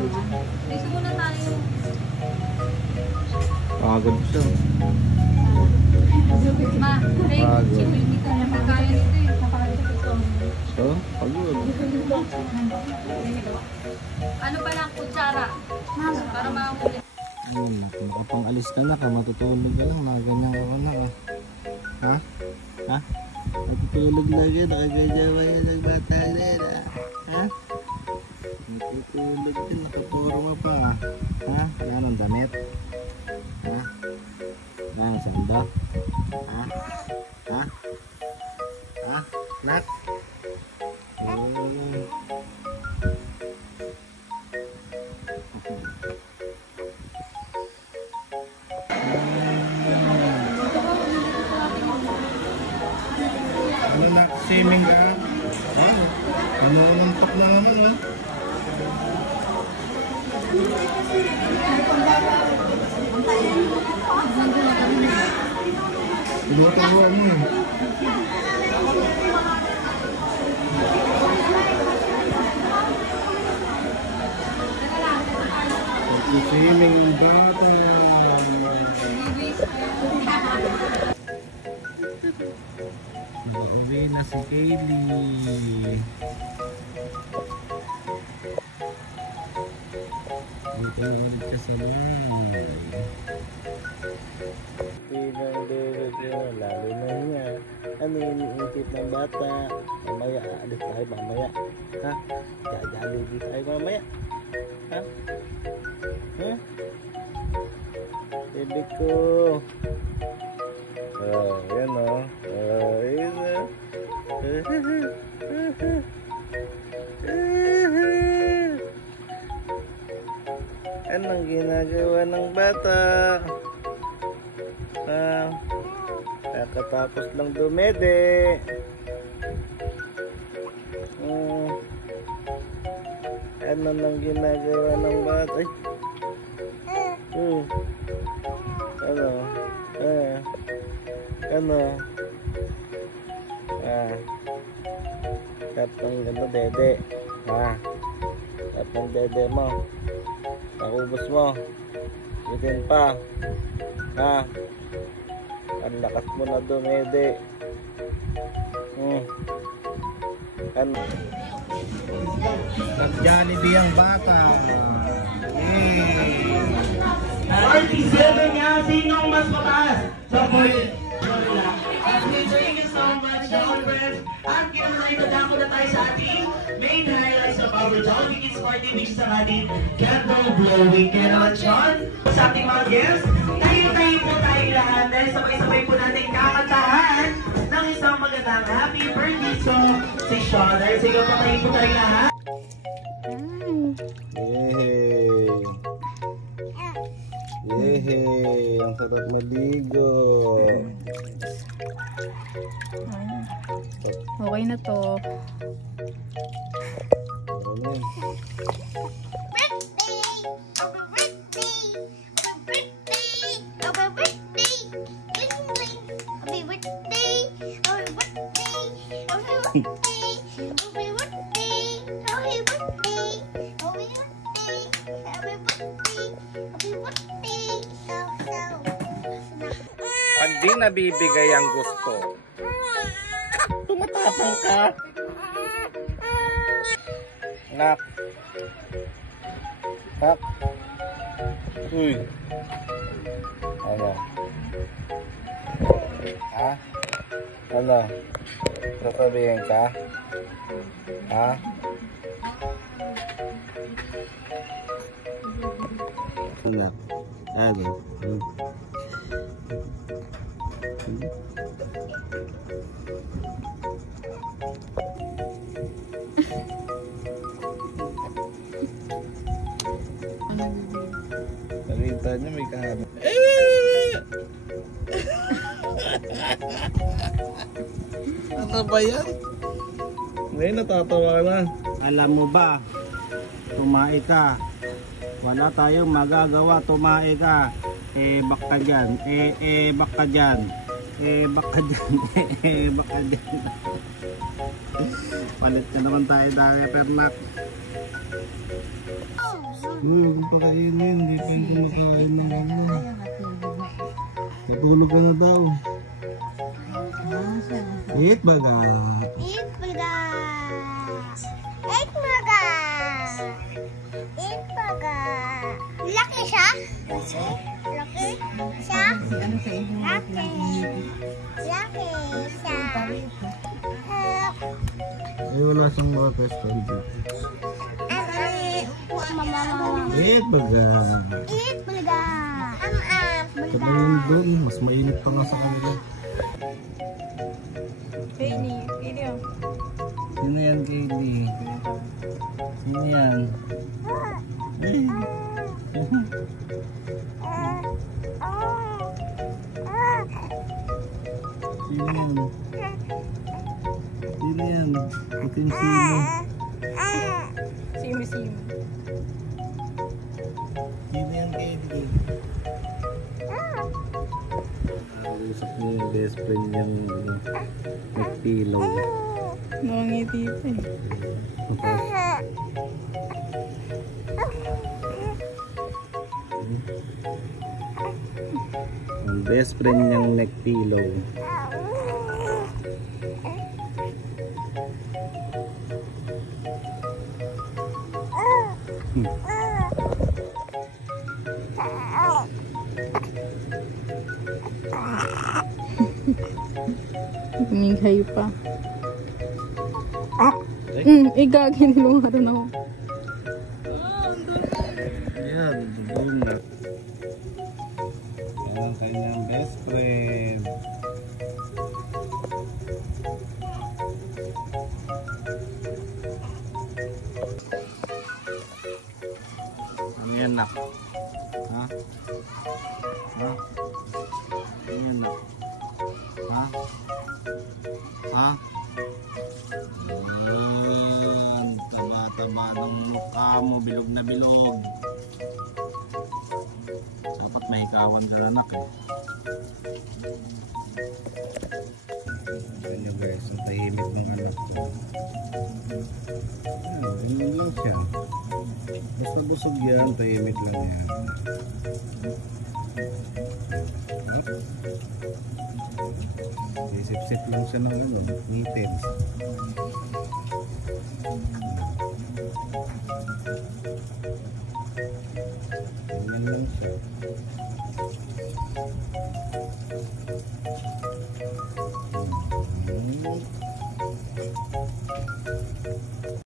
Gusto muna tayo. Pagod siya. Ma, hindi ka na magkaya nito eh. So, pagod. Ano pala ang kutsara? Para mahuli. Ayun, nakapang-alis ka na ka, matutulog ka lang, nakaganyan ka na ka. Ha? Ha? Matutulog lang yun, nakaganyan ba yun ang bata rin, ha? Matutulog yun, nakaporma pa, ha? Yan ang damit? Ha? Yan ang sando? Ha? Ha? Ha? Nak? Ano na, swimming ka? Nanununtok na naman, oh. Inuwa mo, eh. Swimming bata. Uwi na si Kaylee. Dito naman ka sa nanay. Pinang-dulog yun, lalo na niya. Ano yung iniisip ng bata? Mamaya, alis tayo mamaya. Ha? Jajali tayo mamaya. Ha? Ha? Bebe ko. Oh, yan o. Oh, yun o. Anong ginagawa ng bata? Kakatapos lang dumede. Ano nang ginagawa ng bata? Ay. Ano? Ano? Tap ng ganda dede. Tap ng dede mo. Nakubos mo. Bitin pa. Ang lakas mo na dumede. Ano? Jollibee ang bata. 47 nga, sinong mas mataas? So, thank you so much, John friends. At kinasahin na dako na tayo sa ating main highlights of our John Wickens Party, which is ang ating candle blowing. Kaya naman, John, sa ating mga guests, tayo po tayong lahat dahil sabay-sabay po natin kakantahan ng isang magandang happy birthday song si Sean. Dahil sige po tayong lahat. Yehey! Ang sarap maligo! Okay na to. Pag di nabibigay ang gusto, tumatapang ka. Nak. Nak. Uy. Ano? Ha? Ano? Sasabihin ka? Ha? Ano? Ano? Nakita niya may kami. Ano ba yan? Ngayon natatawa na. Alam mo ba, tumae ka. Wala tayong magagawa, tumae ka. Baka dyan. Baka dyan. Baka dyan. Baka dyan. Palit ka naman tayo dahil pernak. Uy, huwag mong pakainin. Hindi pa yung kumakain ng ano. Natulog ka na daw. Eat baga. Eat baga. Eat baga. Eat baga. Laki siya? Laki siya? Laki. Laki siya. Ay, wala siyang mga crystal dito. Eat baga. Eat baga. Sabayin doon. Mas mainit pa nga sa kanila. Kaylee, Kaylee. Sino yan, Kaylee? Sino yan? Sino yan? Sino yan? Puting sino? Simi. Sino yan, Kaylee? Usap niya yung best friend niyang nagpilaw. Nangangiti pa eh. Ang best friend niyang nagpilaw. Minghay pa. Igagi nilungaran ako. Ayan, dugong na. Yan ang kanyang best friend. Ano yan, nak? Ha? Ha? Ano yan, nak? Ha? Ha? Ayan, taba-taba ng mukha mo, bilog na bilog. Dapat mahikawan ka na, anak eh. Ayan nyo guys, ang tahimik ng anak ko. Ayun lang siya. Basta busog yan, tahimik lang yan. Isip-sip lang siya ng ano, ngipin.